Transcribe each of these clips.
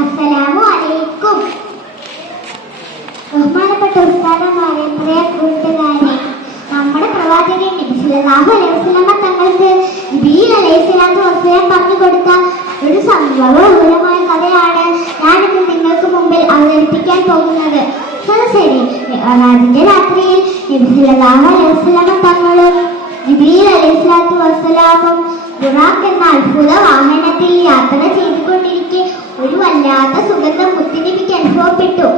അസ്സലാമു അലൈക്കും. ബഹുമാനപ്പെട്ട ഉസ്താദന്മാരെ, പ്രിയ കൂട്ടുകാരെ, നമ്മുടെ പ്രവാചകൻ നബി സല്ലല്ലാഹു അലൈഹി വസല്ലം തങ്ങൾക്ക് ജിബ്രീൽ അലൈഹിസ്സലാത്തു വസ്സലാം പറഞ്ഞു കൊടുത്ത ഒരു സംഭവബഹുലമായ കഥയാണ് ഞാനിന്ന് നിങ്ങൾക്ക് മുമ്പിൽ അവതരിപ്പിക്കാൻ പോകുന്നത്. ശരി, മിഅ്റാജിന്റെ രാത്രിയിൽ നബി സല്ലല്ലാഹു അലൈഹി വസല്ലം തങ്ങളും ജിബ്രീൽ അലൈഹിസ്സലാത്തു വസ്സലാമും ബുറാഖ് എന്ന അത്ഭുത വാഹനത്തിൽ യാത്ര ചെയ്തുകൊണ്ടിരിക്കെ ഒരു വല്ലാത്ത സുഗന്ധം മുത്തുനബിക്ക് അനുഭവപ്പെട്ടു.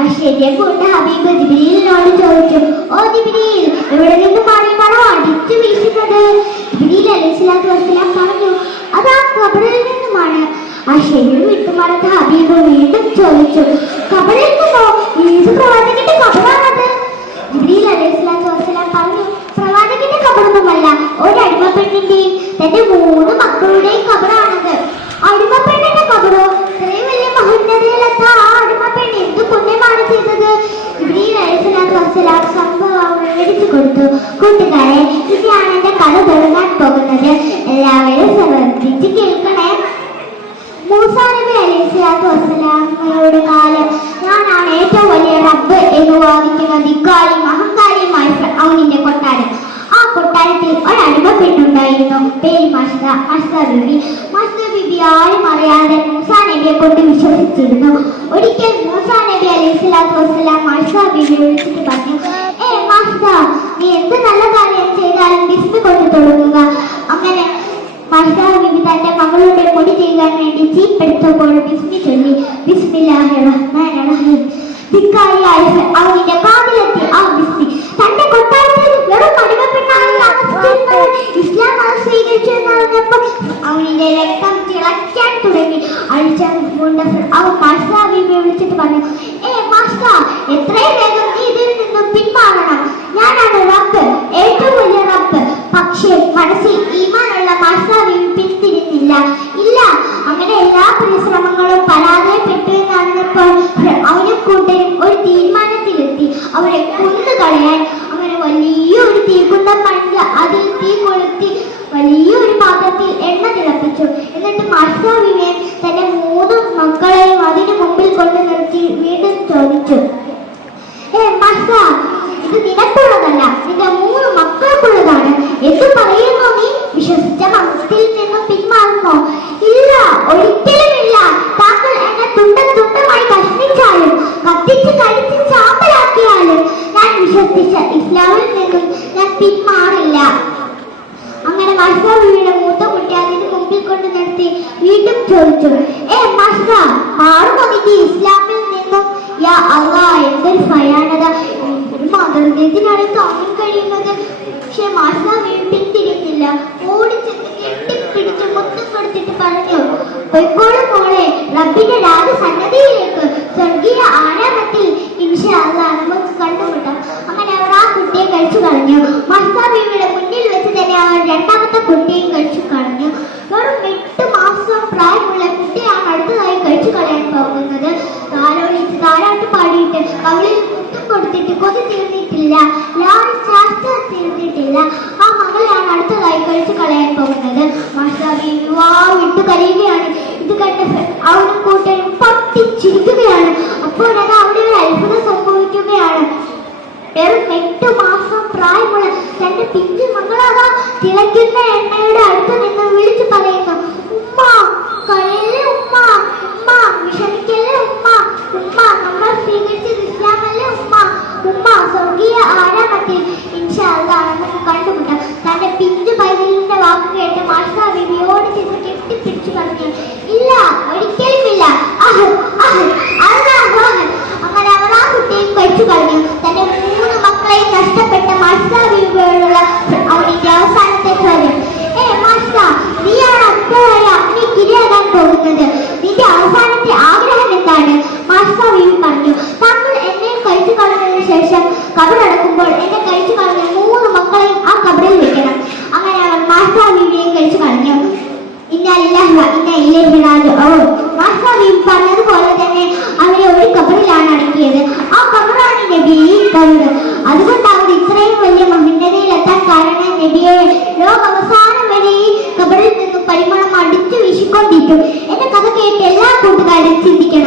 ആശ്ചര്യപ്പെട്ട ഹബീബ് ജിബ്രീലിനോട് ചോദിച്ചു, ഓ ജിബ്രീൽ, എവിടെ നിന്നുമാണ് ഈ മണം അടിച്ചു വീശുന്നത്? ജിബ്രീൽ അലൈഹിസ്സലാത്തു വസ്സലാം പറഞ്ഞു, അതാ ഖബറിൽ നിന്നുമാണ്. ആശ്ചര്യം വിട്ടുമറന്ന ഹബീബ് വീണ്ടും ചോദിച്ചു, ഖബറിൽ നിന്നോ? ഏത് പ്രവാചകന്റെ ഖബറാണത്? ജിബ്രീൽ അലൈഹിസ്സലാത്തു വസ്സലാം പറഞ്ഞു, പ്രവാചകന്റെ ഖബറൊന്നുമല്ല, ഒരു അടിമപ്പെണ്ണിന്റെയും തന്റെ 3 മക്കളുടെയും ഖബറാണത്. അടിമപ്പെണ്ണിന്റെ ഖബറോ? ഇത്രയും വലിയ മഹോന്നതയിലെത്ത ആ അടിമപ്പെണ്ണ് എന്ത് പുണ്യമാണ് ചെയ്തത്? ജിബ്രീൽ അലൈഹിസ്സലാത്തു വസ്സലാം സംഭവം വിവരിച്ചു കൊടുത്തു. കൂട്ടുകാരെ, ഇതാണ് എന്റെ കഥ തുടങ്ങാൻ പോകുന്നത്. എല്ലാവരും ശ്രദ്ധിച്ച് കേൾക്കണേ. മൂസാ നബി അലൈഹിസ്സലാത്തു വസ്സലാമയുടെ കാലം ഞാനാണ് ഏറ്റവും വലിയ റബ്ബ് എന്ന് വാദിക്കുന്ന ധിക്കാരിയും അഹങ്കാരിയുമായ ഫിർഔനിന്റെ കൊട്ടാരം. ആ കൊട്ടാരത്തിൽ ഒരടിമ പെണ്ണുണ്ടായിരുന്നു, പേര് മഷ്ത ബീബി. മഷ്ത ബീബി ആരും അറിയാതെ മൂസാ നബിയെ കൊണ്ട് വിശ്വസിച്ചിരുന്നു. ഒരിക്കൽ മൂസാ നബി അലൈഹിസ്സലാത്തു വസ്സലാം മഷ്ത ബീബിയെ വിളിച്ചിട്ട് പറഞ്ഞു, മഷ്ത, നീ എന്ത് നല്ല കാര്യം ചെയ്താലും ബിസ്മി കൊണ്ട് തുടങ്ങുക. അങ്ങനെ മഷ്ത ബീബി തന്റെ മകളുടെ മുടി ചെയ്യാൻ വേണ്ടി ചീപ്പെടുത്തപ്പോൾ ബിസ്മി ചൊല്ലി. ബിസ്മില്ലാഹിർ റഹ്മാനിർ റഹീം. ധിക്കാരിയായ ഫിർഔനിന്റെ കാതിലെത്തി ആ ബിസ്മി. തന്റെ കൊട്ടാരത്തിൽ വെറും അടിമപ്പെണ്ണാണ് താമസിച്ചിരുന്നത്. ഇസ്ലാം മതം സ്വീകരിച്ചു എന്നറിഞ്ഞപ്പോൾ അവനിന്റെ രക്തം തിളയ്ക്കാൻ തുടങ്ങി. അഴിച്ചുകൊണ്ട് ഫിർഔൻ മഷ്ത ബീബിയെ വിളിച്ചിട്ട് പറഞ്ഞു, മഷ്ത, എത്രയും വേഗം നീ ഇതിൽ നിന്നും പിന്മാറണം. ഞാനാണ് റബ്ബ്, ഏറ്റവും വലിയ റബ്ബ്. പക്ഷേ മനസ്സിൽ ഈമാനുള്ള മഷ്ത ബീബി പിന്തിരിഞ്ഞില്ല. ഇല്ല, അങ്ങനെ എല്ലാ പരിശ്രമങ്ങളും പരാജയപ്പെട്ടു എന്നറിഞ്ഞപ്പോൾ അവനും കൂട്ടരും ഒരു തീരുമാനത്തിലെത്തി. അവരെ കൊന്നുകളയാൻ. അങ്ങനെ വലിയൊരു തീകുണ്ടം പണിത് അതിൽ തീ കൊളുത്തി വലിയൊരു പാത്രത്തിൽ എണ്ണ തിളപ്പിച്ചു. എന്നിട്ട് മഷ്ത ബീവിയെ തന്റെ 3 മക്കളെയും അതിനു മുമ്പിൽ കൊണ്ട് നിർത്തി വീണ്ടും ചോദിച്ചു, മഷ്ത, ഇത് നിനക്കുള്ളതല്ല, നിന്റെ 3 മക്കൾക്കുള്ളതാണ്. എന്തു പറയുന്നു നീ? വിശ്വസിച്ച മതത്തിൽ നിന്നും പിന്മാറുന്നോ? ഇല്ല, ഒരിക്കലുമില്ല. താങ്കൾ എന്നെ തുണ്ടമായി കഷ്ണിച്ചാലും കത്തിച്ച് കരിച്ച് ചാമ്പലാക്കിയാലും ഞാൻ വിശ്വസിച്ച ഇസ്ലാമിൽ നിന്നും ഞാൻ പിന്മാറില്ല. അങ്ങനെ മഷ്ത ബീവിയുടെ മൂത്ത കുട്ടി അതിന് മുമ്പിൽ കൊണ്ട് നിർത്തി വീണ്ടും ചോദിച്ചു, മഷ്ത, മാറുമോ നിന്റെ ഇസ്ലാമിൽ നിന്നും? യാ അല്ലാഹ്, എന്തൊരു ഭയാനത! മാതൃകത്തിനാണ് താങ്ങാൻ കഴിയുന്നത്. പക്ഷെ മഷ്ത ബീവി പിന്തിരിഞ്ഞില്ല. ഓടിച്ചെന്ന് കെട്ടിപ്പിടിച്ച് മുത്തം കൊടുത്തിട്ട് പറഞ്ഞു, പൊയ്ക്കോളും മോളെ, റബ്ബിന്റെ രാജസന്നദ്ധിയിലേക്ക്, സ്വർഗീയ ആരാമത്തിൽ ഇൻഷാ അല്ലാഹ് നമുക്ക് കണ്ടുമുട്ടാം. അങ്ങനെ അവർ ആ കുട്ടിയെ കഴിച്ചു കളഞ്ഞു. മഷ്ത ബീവിയുടെ മുന്നിൽ വെച്ച് തന്നെ അവർ രണ്ടാമത്തെ കുട്ടിയെയും കഴിച്ചു കളഞ്ഞു. വെറും 8 മാസം പ്രായമുള്ള കുട്ടിയാണ് അടുത്തതായി കഴിച്ചു കളയാൻ പോകുന്നത്. താലോലിച്ച് താരാട്ട് പാടിയിട്ട് കവിളിൽ മുത്തം കൊടുത്തിട്ട് കൊതി തീർന്നിട്ടില്ല, ലാളിച്ചാർച്ച തീർന്നിട്ടില്ല. ആ മകളെയാണ് അടുത്തതായി കഴിച്ചു കളയാൻ പോകുന്നത്. മഷ്ത ബീവി വിട്ടു കരയുകയാണ്. ഇത് കണ്ട് അവനും കൂട്ടരും പൊട്ടിച്ചിരിക്കുകയാണ്. അപ്പോഴത് അവിടെ ഒരു അത്ഭുതം സംഭവിക്കുകയാണ്. വെറും 8 മാസം പ്രായമുള്ള തന്റെ പിഞ്ചു മകളാ തിളയ്ക്കുന്ന എണ്ണയുടെ അടുത്ത് നിന്ന് വിളിച്ചു പറയുന്നു, ഉമ്മ, കരയല്ലേ ഉമ്മ, ഉമ്മ, വിഷമിക്കല്ലേ ഉമ്മ, ഉമ്മ, നമ്മൾ സ്വീകരിച്ചത് ഇസ്ലാമല്ലേ ഉമ്മ, ഉമ്മ, സ്വർഗീയ ആരാമത്തിൽ ഇൻഷാ അല്ലാഹ് നമുക്ക് കണ്ടുമുട്ടാം. തന്റെ പിഞ്ചു പൈതലിന്റെ വാക്ക് കേട്ട് മഷ്ത ബീവി ഓടി ചെന്ന് കെട്ടിപ്പിടിച്ചു പറഞ്ഞു, ഇല്ല, ഒരിക്കലുമില്ല, അങ്ങനെ അവർ ആ കുട്ടിയും കഴിച്ചു കളഞ്ഞു. തന്റെ 3 മക്കളെയും നഷ്ടപ്പെട്ട മഷ്ത ബീവിയോടുള്ള അവനിന്റെ അവസാനത്തെ ചോദ്യം, മഷ്ത, നീയാണ് അടുത്തതായി അഗ്നിക്കിരയാകാൻ പോകുന്നത്. നിന്റെ അവസാനത്തെ ആഗ്രഹം എന്താണ്? മഷ്ത ബീവി പറഞ്ഞു, താങ്കൾ എന്നെ കഴിച്ചു കളഞ്ഞതിനു ശേഷം കബറടക്കുമ്പോൾ എന്നെ കഴിച്ചു കളഞ്ഞ 3 മക്കളെയും ആ കബറിൽ വെക്കണം. അങ്ങനെ അവർ മഷ്ത ബീവിയെയും കഴിച്ചു കളഞ്ഞു. ഇന്നാ ലില്ലാഹി വ ഇന്നാ ഇലൈഹി റാജിഊൻ. കാര്യം ചിന്തിക്കണം.